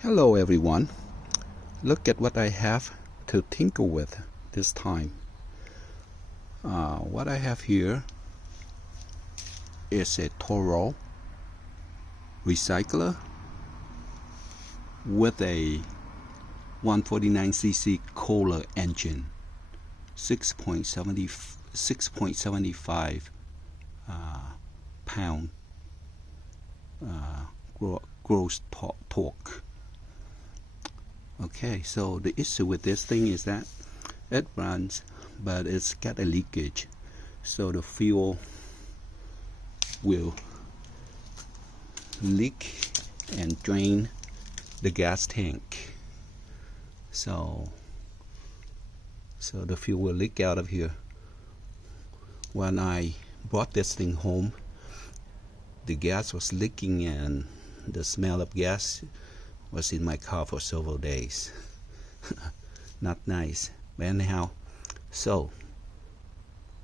Hello everyone, look at what I have to tinker with this time. What I have here is a Toro recycler with a 149cc Kohler engine, 6.75 pound gross torque. Okay, so the issue with this thing is that it runs, but it's got a leakage, so the fuel will leak and drain the gas tank. So the fuel will leak out of here. When I brought this thing home, the gas was leaking and the smell of gas was in my car for several days. Not nice. But anyhow, so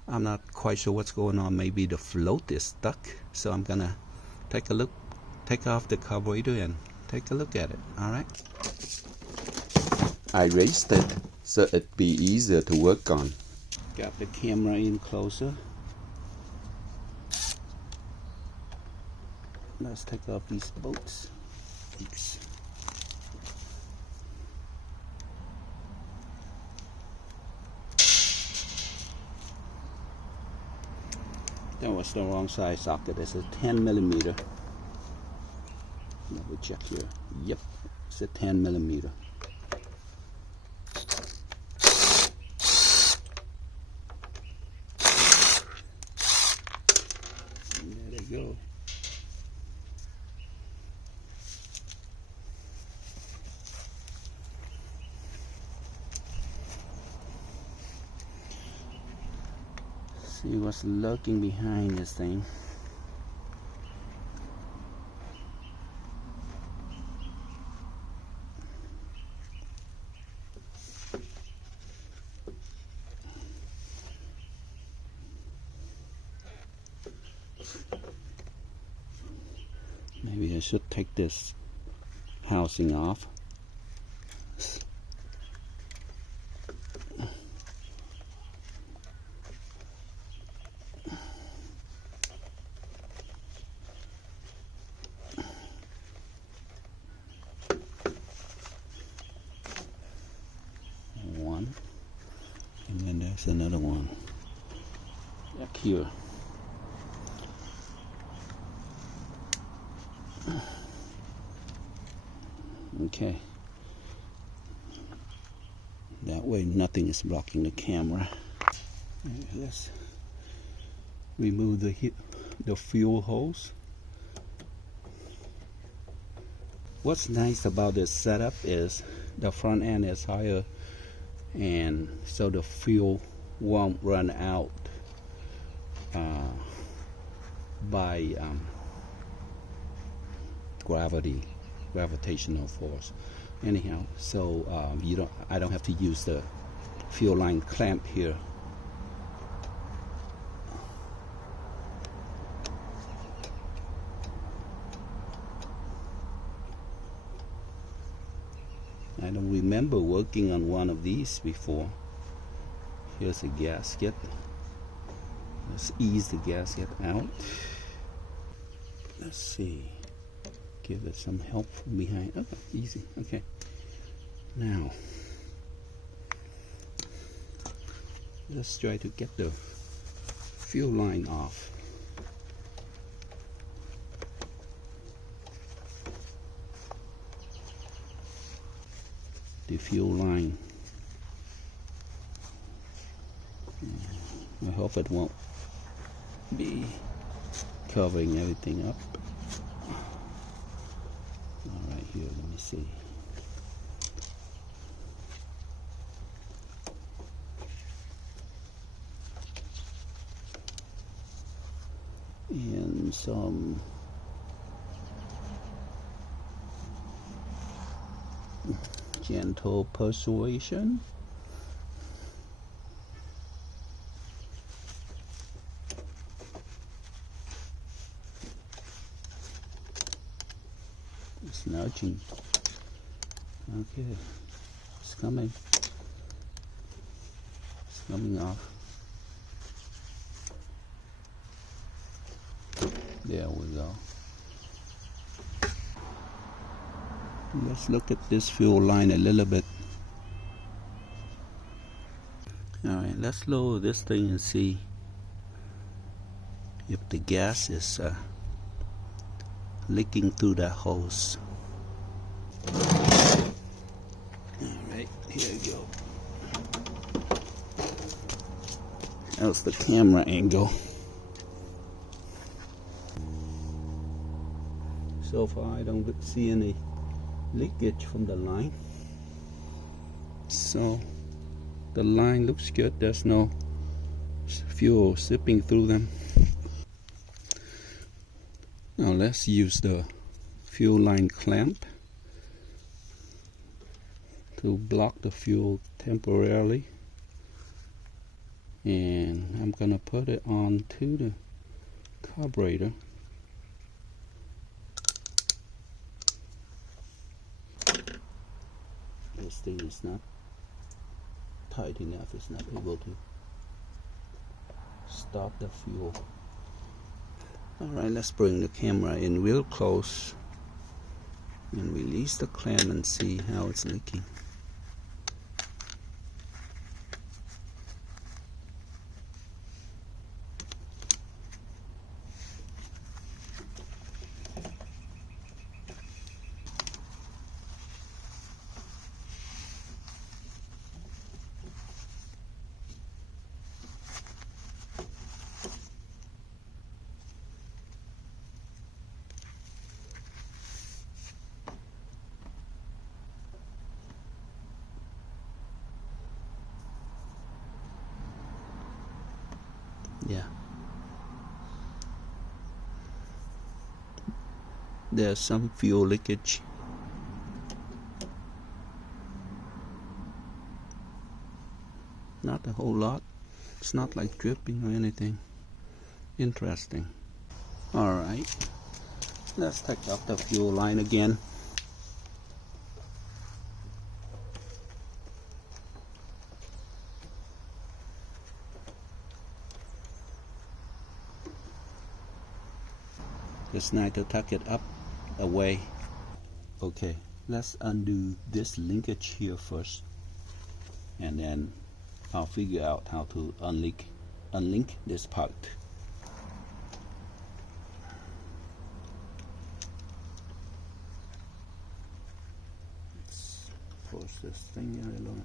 I'm not quite sure what's going on. Maybe the float is stuck. So I'm gonna take a look, take off the carburetor and take a look at it. Alright. I raised it so it'd be easier to work on. Got the camera in closer. Let's take off these bolts. Thanks. That was the wrong size socket. It's a 10mm. Let me check here. Yep, it's a 10mm. There they go. See what's lurking behind this thing. Maybe I should take this housing off. One, and then there's another one back here. Okay, that way nothing is blocking the camera. Let's remove the fuel hose. What's nice about this setup is the front end is higher, and so the fuel won't run out by gravitational force. Anyhow, so I don't have to use the fuel line clamp here. I don't remember working on one of these before. Here's a gasket. Let's ease the gasket out. Let's see. Give it some help from behind. Okay, easy. Okay. Now, let's try to get the fuel line off. The fuel line. I hope it won't be covering everything up. Alright, here, let me see. And some gentle persuasion. It's nudging. Okay, it's coming. It's coming off. There we go. Let's look at this fuel line a little bit. Alright, let's lower this thing and see if the gas is leaking through that hose. Alright, here we go. That's the camera angle. So far I don't see any leakage from the line. So the line looks good. There's no fuel sipping through them. Now let's use the fuel line clamp to block the fuel temporarily, and I'm gonna put it onto the carburetor. This thing is not tight enough, it's not able to stop the fuel. Alright, let's bring the camera in real close and release the clamp and see how it's leaking. Yeah. There's some fuel leakage. Not a whole lot. It's not like dripping or anything. Interesting. Alright. Let's take off the fuel line again. It's nice to tuck it up away. Okay, let's undo this linkage here first, and then I'll figure out how to unlink this part. Let's push this thing a little,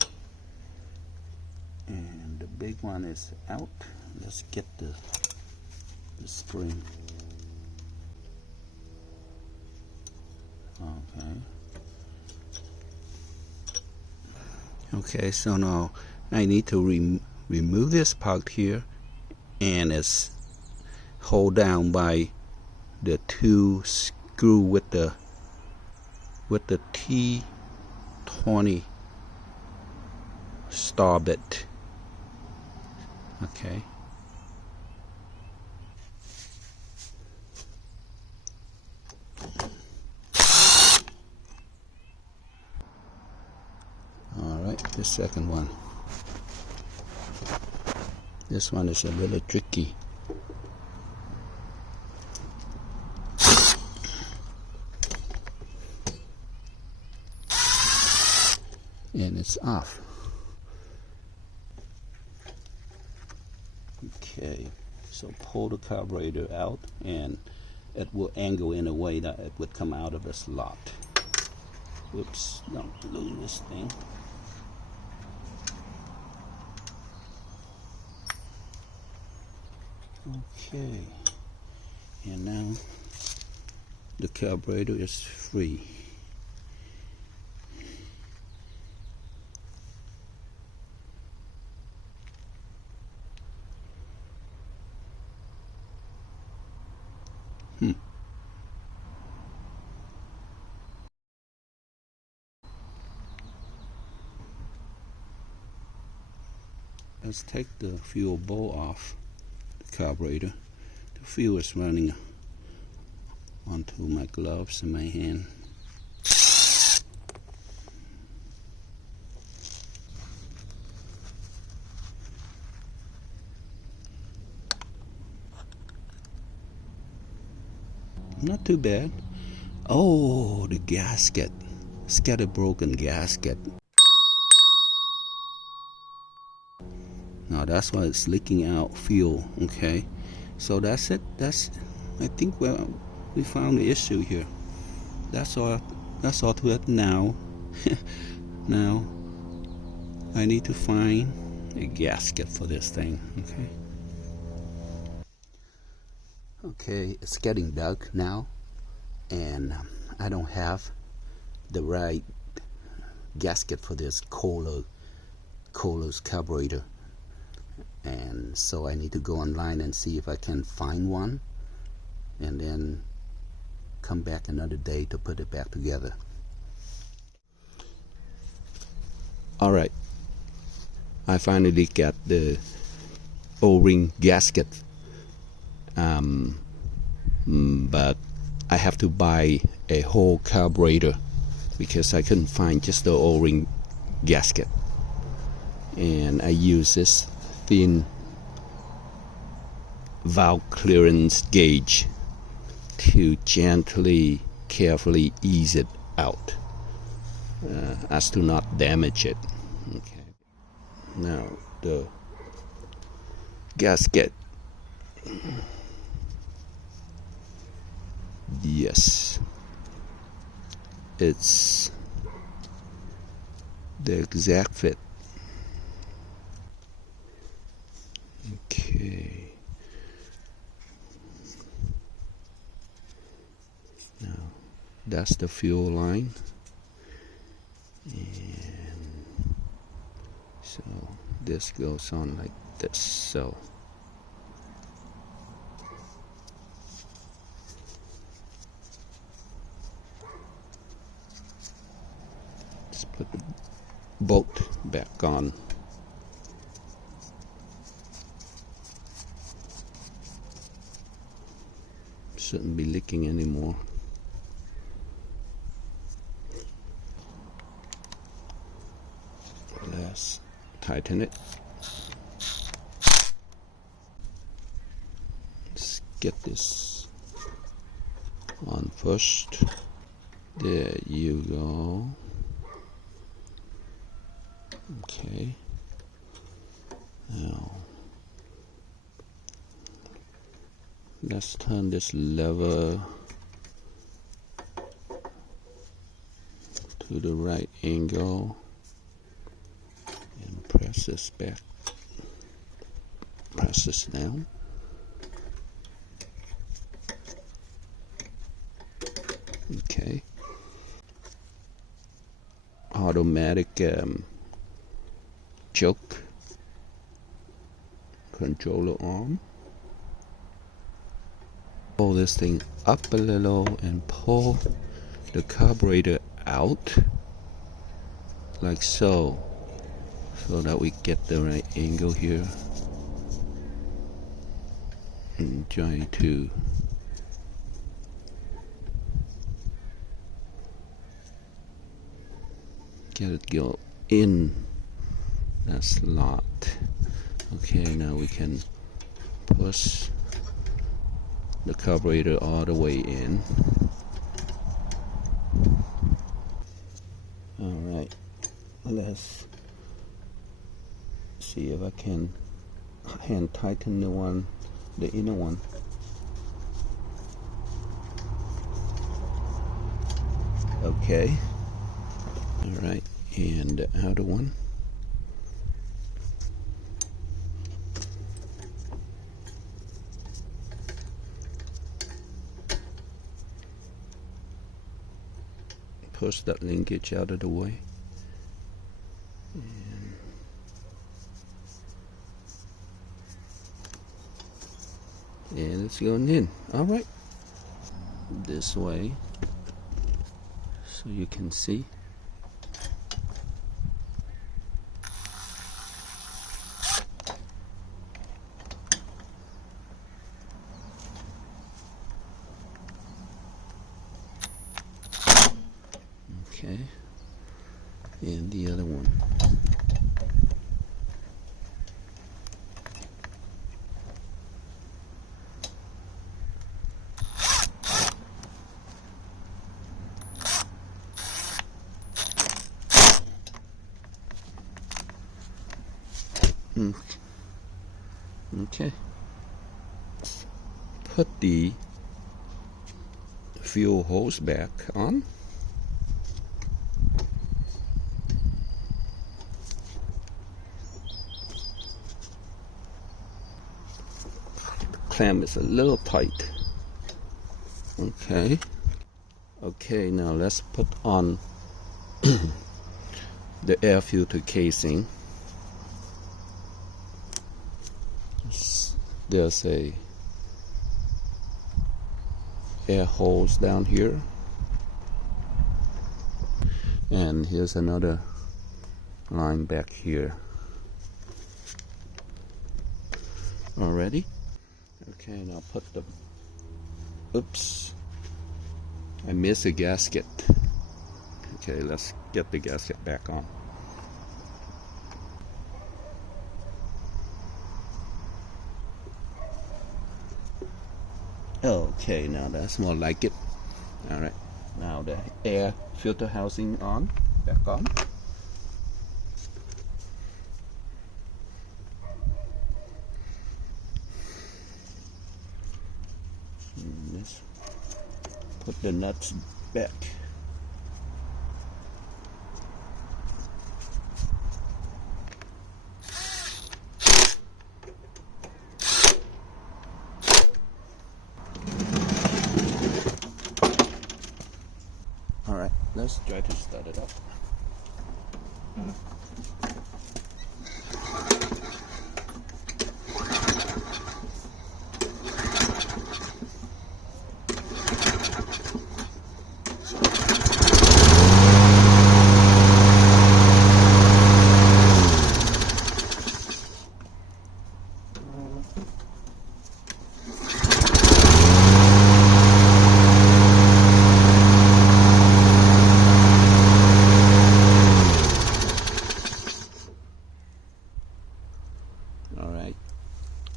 and the big one is out. Let's get the spring. Okay, so now I need to remove this part here, and it's held down by the two screw with the T20 star bit. Okay. The second one. This one is a little tricky. And it's off. Okay, so pull the carburetor out, and it will angle in a way that it would come out of the slot. Whoops, don't lose this thing. Okay, and now the carburetor is free. Let's take the fuel bowl off the carburetor. The fuel is running onto my gloves and my hand. Not too bad. Oh, the gasket. It's got a broken gasket. Now that's why it's leaking out fuel. Okay, so that's it. I think we found the issue here. That's all to it now. Now I need to find a gasket for this thing. Okay, it's getting dark now, and I don't have the right gasket for this Kohler's carburetor, and so I need to go online and see if I can find one, and then come back another day to put it back together. Alright, I finally got the O-ring gasket, but I have to buy a whole carburetor because I couldn't find just the O-ring gasket, and I use this thin valve clearance gauge to gently, carefully ease it out as to not damage it. Okay. Now the gasket. Yes, it's the exact fit. Okay. Now that's the fuel line, and so this goes on like this. So let's put the bolt back on. Shouldn't be leaking anymore. Let's tighten it. Let's get this on first. There you go. Okay. Now let's turn this lever to the right angle and press this back. Press this down. Okay. Automatic choke controller arm. Pull this thing up a little and pull the carburetor out like so that we get the right angle here, and try to get it go in that slot. Okay, now we can push the carburetor all the way in. Alright, let's see if I can hand tighten the inner one. Okay. Alright, and the outer one. Push that linkage out of the way. And it's going in. Alright. This way, so you can see. Okay, and the other one. Okay. Put the fuel hose back on. Clamp is a little tight. Okay. Okay, now let's put on the air filter casing. There's a air hose down here, and here's another line back here. All ready? Okay, now put the, oops, I missed a gasket. Okay, let's get the gasket back on. Okay, now that's more like it. All right, now the air filter housing on, back on. Let's put the nuts back. All right, let's try to start it up.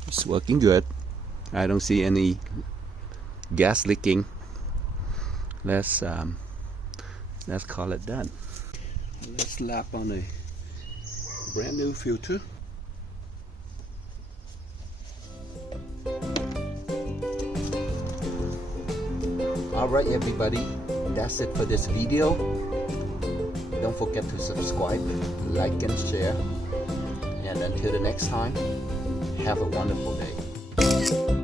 It's working good. I don't see any gas leaking. Let's call it done. Let's slap on a brand new filter. Alright everybody, that's it for this video. Don't forget to subscribe, like and share. And until the next time, have a wonderful day.